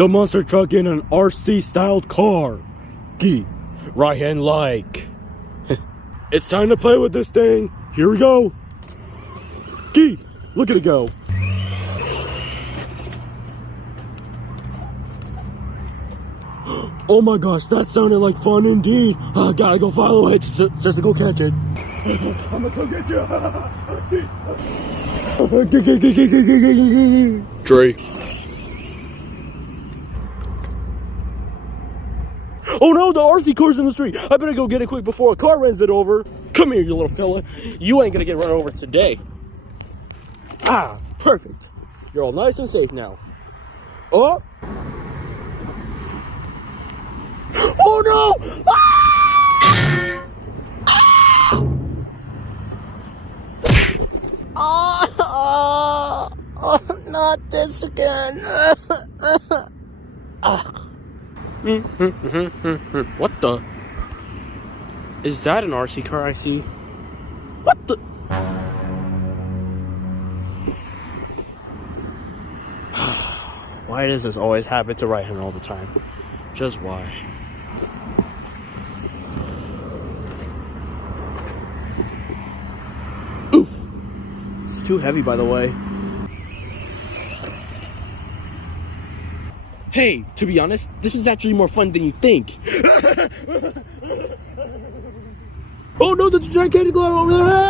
The monster truck in an RC-styled car. Gee, right hand like. It's time to play with this thing. Here we go. Gee, look at it go. Oh my gosh, that sounded like fun indeed. I gotta go follow it just to go catch it. I'm gonna go get you. Dre. Oh no, the RC car's in the street. I better go get it quick before a car runs it over. Come here, you little fella. You ain't gonna get run over today. Ah, perfect. You're all nice and safe now. Oh! Oh no! Ah! Oh, not this again. What the? Is that an RC car I see? What the? Why does this always happen to right hand all the time? Just why? Oof! It's too heavy, by the way. Hey, to be honest, this is actually more fun than you think. Oh no, there's a gigantic ladder over there!